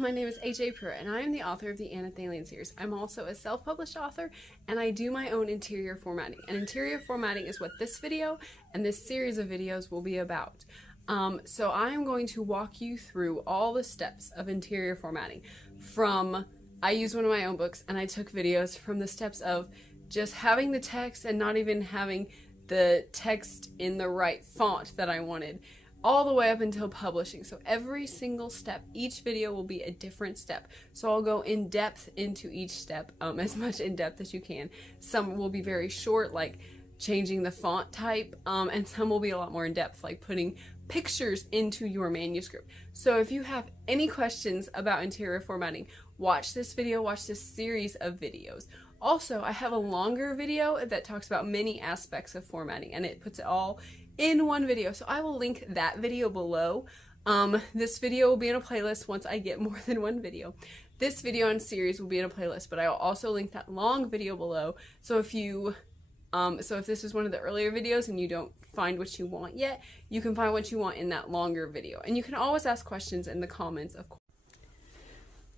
my name is AJ Pruitt, and I am the author of the Nineteenth series. I'm also a self-published author, and I do my own interior formatting. And interior formatting is what this video and this series of videos will be about. So I am going to walk you through all the steps of interior formatting. I used one of my own books, and I took videos from the steps of just having the text and not even having the text in the right font that I wanted, all the way up until publishing. So every single step, each video will be a different step. So I'll go in depth into each step, as much in depth as you can. Some will be very short, like changing the font type, and some will be a lot more in depth, like putting pictures into your manuscript. So if you have any questions about interior formatting, watch this video, watch this series of videos. Also, I have a longer video that talks about many aspects of formatting, and it puts it all in one video, so I will link that video below. This video will be in a playlist once I get more than one video. This video and series will be in a playlist, but I will also link that long video below. So if this is one of the earlier videos and you don't find what you want yet, you can find what you want in that longer video. And you can always ask questions in the comments, of course.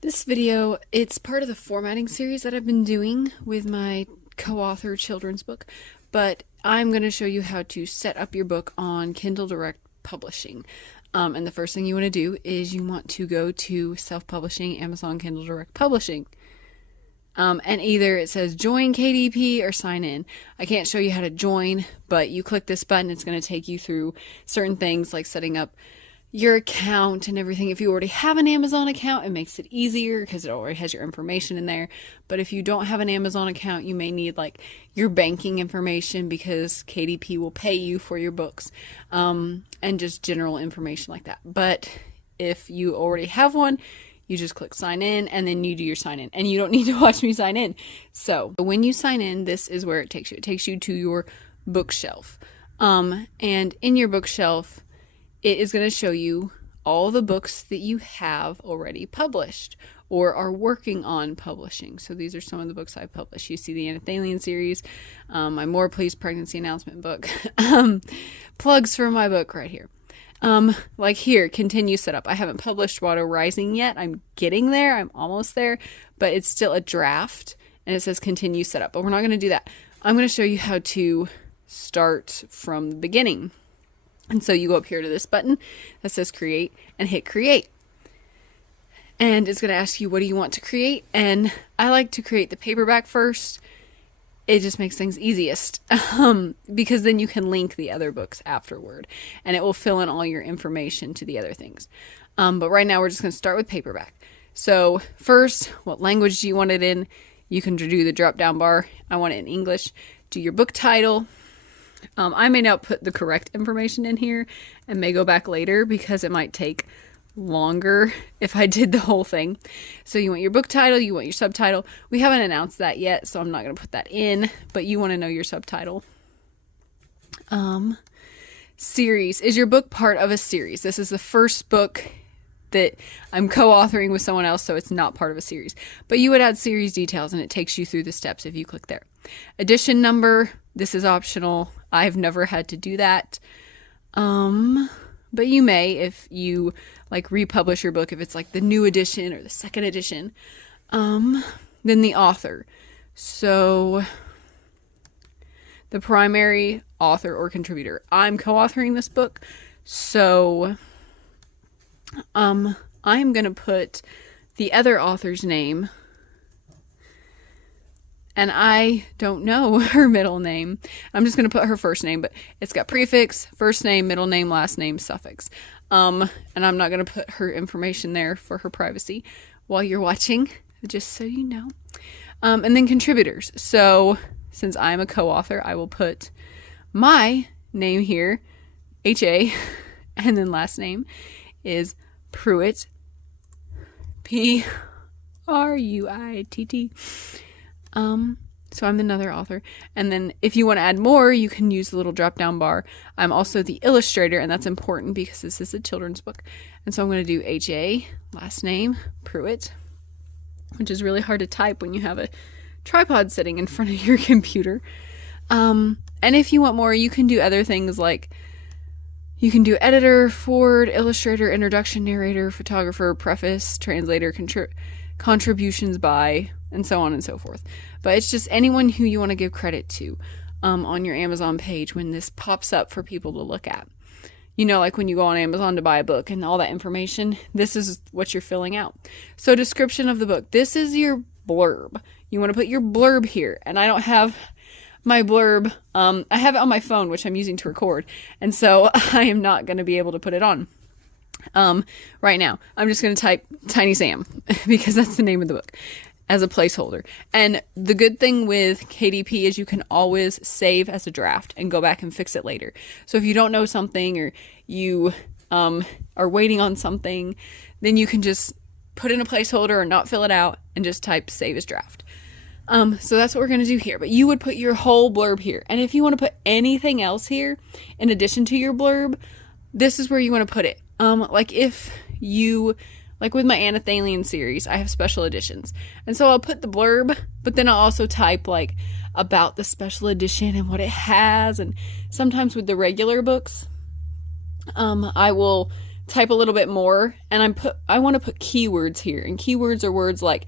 This video, it's part of the formatting series that I've been doing with my co-author children's book, but I'm going to show you how to set up your book on Kindle Direct Publishing. And the first thing you want to do is you want to go to self-publishing, Amazon Kindle Direct Publishing. And either it says join KDP or sign in. I can't show you how to join, but you click this button, it's going to take you through certain things like setting up your account and everything. If you already have an Amazon account, it makes it easier because it already has your information in there. But if you don't have an Amazon account, you may need like your banking information because KDP will pay you for your books, and just general information like that. But if you already have one, you just click sign in and then you do your sign in, and you don't need to watch me sign in. So when you sign in, this is where it takes you. It takes you to your bookshelf. And in your bookshelf, it is going to show you all the books that you have already published or are working on publishing. So these are some of the books I've published. You see the Anathallian series, my More Please Pregnancy Announcement book, plugs for my book right here. Like here, continue setup. I haven't published Water Rising yet. I'm getting there. I'm almost there, but it's still a draft and it says continue setup, but we're not going to do that. I'm going to show you how to start from the beginning. And so you go up here to this button that says create and hit create. And it's going to ask you, what do you want to create? And I like to create the paperback first. It just makes things easiest, because then you can link the other books afterward and it will fill in all your information to the other things. But right now we're just going to start with paperback. So first, what language do you want it in? You can do the drop down bar. I want it in English. Do your book title. I may not put the correct information in here and may go back later because it might take longer if I did the whole thing. So you want your book title, you want your subtitle. We haven't announced that yet, so I'm not going to put that in, but you want to know your subtitle. Series. Is your book part of a series? This is the first book that I'm co-authoring with someone else, so it's not part of a series. But you would add series details and it takes you through the steps if you click there. Edition number. This is optional. I've never had to do that. But you may if you like republish your book, if it's like the new edition or the second edition. Then the author. So the primary author or contributor. I'm co-authoring this book, so I'm going to put the other author's name. And I don't know her middle name. I'm just going to put her first name, but it's got prefix, first name, middle name, last name, suffix. And I'm not going to put her information there for her privacy while you're watching, just so you know. And then contributors. So since I'm a co-author, I will put my name here, H.A., and then last name is Pruitt, P-R-U-I-T-T. So I'm another author. And then if you want to add more, you can use the little drop down bar. I'm also the illustrator, and that's important because this is a children's book. And so I'm going to do H.A., last name, Pruitt, which is really hard to type when you have a tripod sitting in front of your computer. And if you want more, you can do other things like You can do editor, forward, illustrator, introduction, narrator, photographer, preface, translator, contributions by, and so on and so forth. But it's just anyone who you want to give credit to on your Amazon page when this pops up for people to look at. You know, like when you go on Amazon to buy a book and all that information, this is what you're filling out. So description of the book. This is your blurb. You want to put your blurb here. And I don't have my blurb. I have it on my phone, which I'm using to record. And so I am not going to be able to put it on right now. I'm just going to type Tiny Sam because that's the name of the book as a placeholder. And the good thing with KDP is you can always save as a draft and go back and fix it later. So if you don't know something or you are waiting on something, then you can just put in a placeholder or not fill it out and just type save as draft. So that's what we're going to do here. But you would put your whole blurb here. And if you want to put anything else here in addition to your blurb, this is where you want to put it. Like if you, like with my Anathalian series, I have special editions. And so I'll put the blurb, but then I'll also type like about the special edition and what it has. And sometimes with the regular books, I will type a little bit more. And I want to put keywords here. And keywords are words like,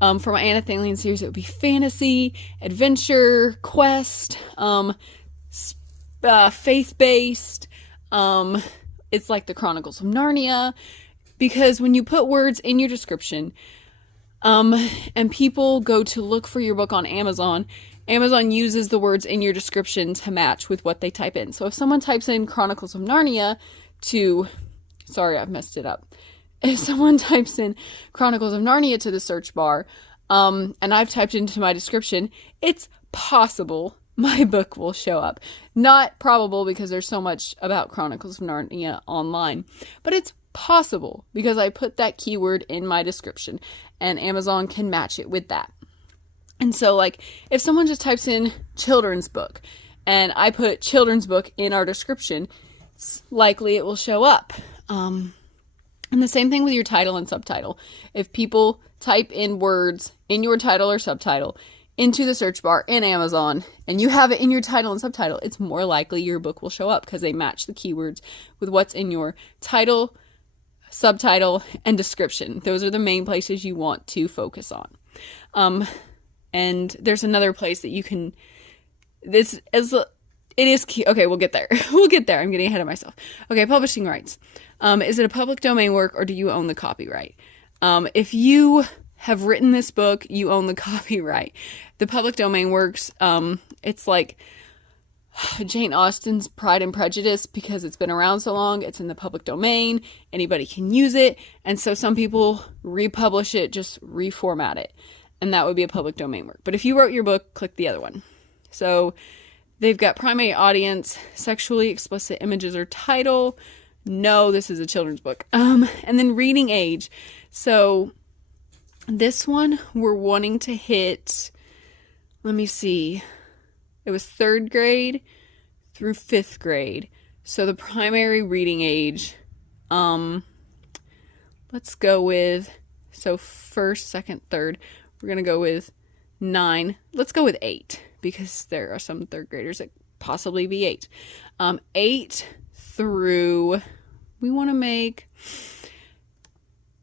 for my Anathalian series, it would be fantasy, adventure, quest, faith-based. It's like the Chronicles of Narnia. Because when you put words in your description, and people go to look for your book on Amazon, Amazon uses the words in your description to match with what they type in. So if someone types in Chronicles of Narnia sorry, I've messed it up. If someone types in Chronicles of Narnia to the search bar, and I've typed into my description, it's possible my book will show up. Not probable because there's so much about Chronicles of Narnia online, but it's possible because I put that keyword in my description and Amazon can match it with that. And so like if someone just types in children's book and I put children's book in our description, it's likely it will show up. And the same thing with your title and subtitle. If people type in words in your title or subtitle into the search bar in Amazon and you have it in your title and subtitle, it's more likely your book will show up because they match the keywords with what's in your title, subtitle, and description. Those are the main places you want to focus on. And there's another place that you can, okay, we'll get there. We'll get there. I'm getting ahead of myself. Okay, publishing rights. Is it a public domain work or do you own the copyright? If you have written this book, you own the copyright. The public domain works, it's like Jane Austen's Pride and Prejudice because it's been around so long. It's in the public domain. Anybody can use it. And so some people republish it, just reformat it. And that would be a public domain work. But if you wrote your book, click the other one. So they've got primary audience, sexually explicit images or title. No, this is a children's book. And then reading age. So this one we're wanting to hit, let me see. It was 3rd grade through 5th grade. So the primary reading age, let's go with, so 1st, 2nd, 3rd. We're going to go with 9. Let's go with 8 because there are some 3rd graders that possibly be 8. 8 through, we want to make,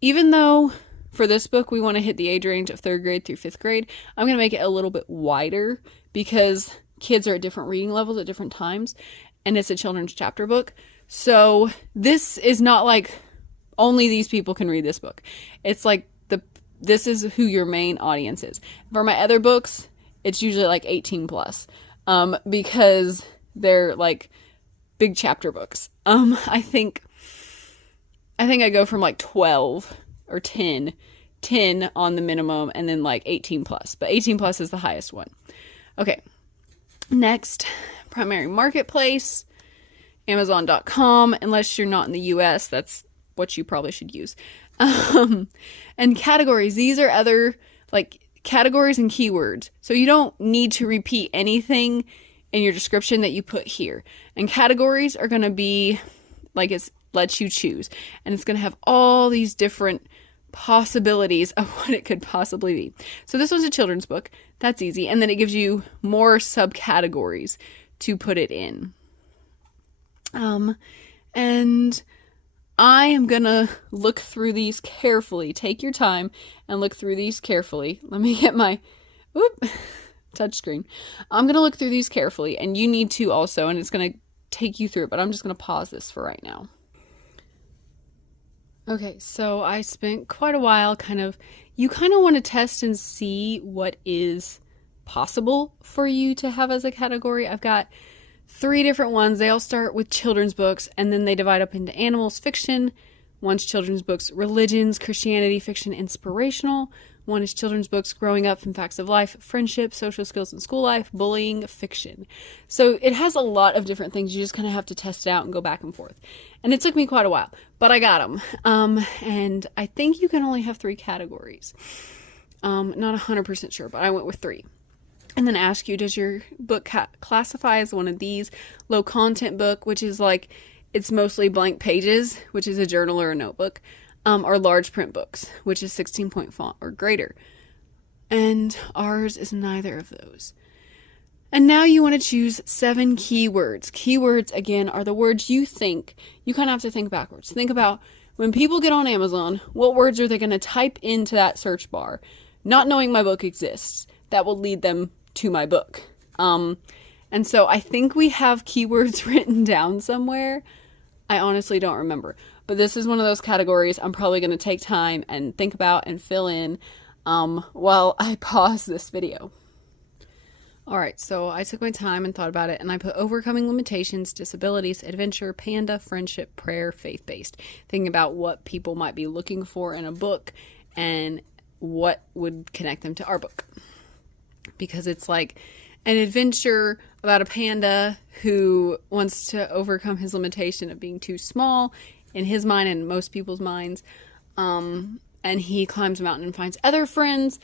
even though for this book we want to hit the age range of 3rd grade through 5th grade, I'm going to make it a little bit wider because kids are at different reading levels at different times and it's a children's chapter book. So this is not like only these people can read this book. It's like this is who your main audience is. For my other books, it's usually like 18 plus because they're like big chapter books. I think I go from like 12 or 10 on the minimum and then like 18 plus, but 18 plus is the highest one. Okay. Next, primary marketplace, Amazon.com. Unless you're not in the US, that's what you probably should use. And categories. These are other like categories and keywords. So you don't need to repeat anything in your description that you put here. And categories are going to be like it lets you choose. And it's going to have all these different possibilities of what it could possibly be. So this one's a children's book. That's easy. And then it gives you more subcategories to put it in. And I am gonna look through these carefully. Take your time and look through these carefully. Let me get my touchscreen. I'm gonna look through these carefully, and you need to also, and it's gonna take you through it, but I'm just gonna pause this for right now. Okay, so I spent quite a while you kind of want to test and see what is possible for you to have as a category. I've got 3 different ones. They all start with children's books, and then they divide up into animals, fiction. One's children's books, religions, Christianity, fiction, inspirational. One is children's books, growing up and facts of life, friendship, social skills and school life, bullying, fiction. So it has a lot of different things. You just kind of have to test it out and go back and forth. And it took me quite a while, but I got them. And I think you can only have 3 categories. Not 100% sure, but I went with 3. And then ask you, does your book classify as one of these? Low content book, which is like, it's mostly blank pages, which is a journal or a notebook. Or large print books, which is 16-point font or greater. And ours is neither of those. And now you want to choose 7 keywords. Keywords, again, are the words you think. You kind of have to think backwards. Think about when people get on Amazon, what words are they going to type into that search bar, not knowing my book exists, that will lead them to my book. And so I think we have keywords written down somewhere. I honestly don't remember. But this is one of those categories I'm probably going to take time and think about and fill in while I pause this video. Alright, so I took my time and thought about it, and I put overcoming limitations, disabilities, adventure, panda, friendship, prayer, faith-based. Thinking about what people might be looking for in a book and what would connect them to our book. Because it's like an adventure about a panda who wants to overcome his limitation of being too small in his mind and most people's minds, and he climbs a mountain and finds other friends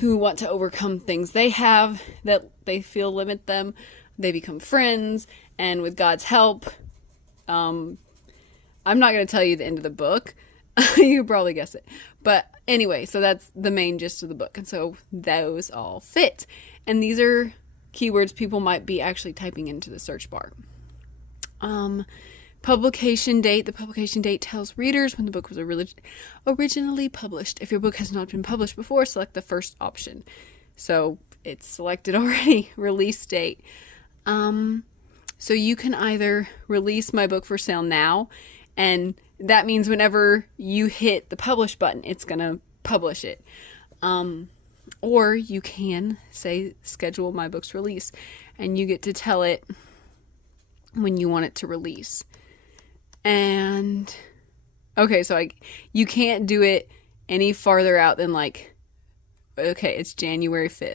who want to overcome things they have that they feel limit them. They become friends, and with God's help, I'm not going to tell you the end of the book. You can probably guess it. But anyway, so that's the main gist of the book, and so those all fit. And these are keywords people might be actually typing into the search bar. Publication date. The publication date tells readers when the book was originally published. If your book has not been published before, select the first option. So it's selected already. Release date. So you can either release my book for sale now, and that means whenever you hit the publish button, it's going to publish it. Or you can say schedule my book's release, and you get to tell it when you want it to release. And okay, so you can't do it any farther out than okay, it's January 5th.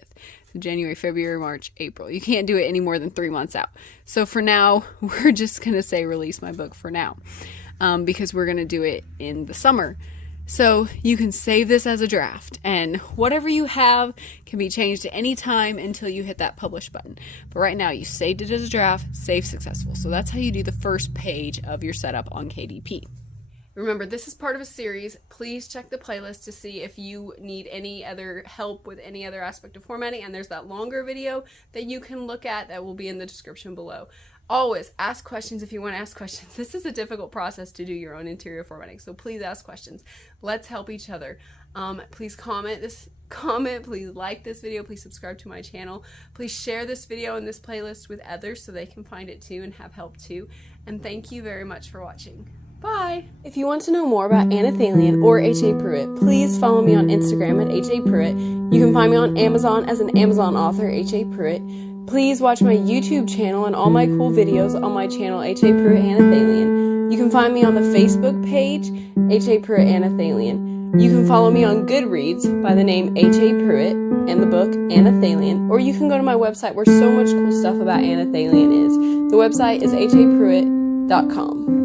So January, February, March, April. You can't do it any more than 3 months out. So for now, we're just going to say release my book for now, because we're going to do it in the summer. So you can save this as a draft, and whatever you have can be changed at any time until you hit that publish button. But right now you saved it as a draft, save successful. So that's how you do the first page of your setup on KDP. Remember, this is part of a series. Please check the playlist to see if you need any other help with any other aspect of formatting, and there's that longer video that you can look at that will be in the description below. Always ask questions if you want to ask questions. This is a difficult process to do your own interior formatting, so please ask questions. Let's help each other. Please comment, please like this video, please subscribe to my channel. Please share this video and this playlist with others so they can find it too and have help too. And thank you very much for watching. Bye! If you want to know more about Anna Thalian or H.A. Pruitt, please follow me on Instagram at H.A. Pruitt. You can find me on Amazon as an Amazon author, H.A. Pruitt. Please watch my YouTube channel and all my cool videos on my channel, H.A. Pruitt Anna Thalian. You can find me on the Facebook page, H.A. Pruitt Anna Thalian. You can follow me on Goodreads by the name H.A. Pruitt and the book Anna Thalian. Or you can go to my website where so much cool stuff about Anna Thalian is. The website is hapruitt.com.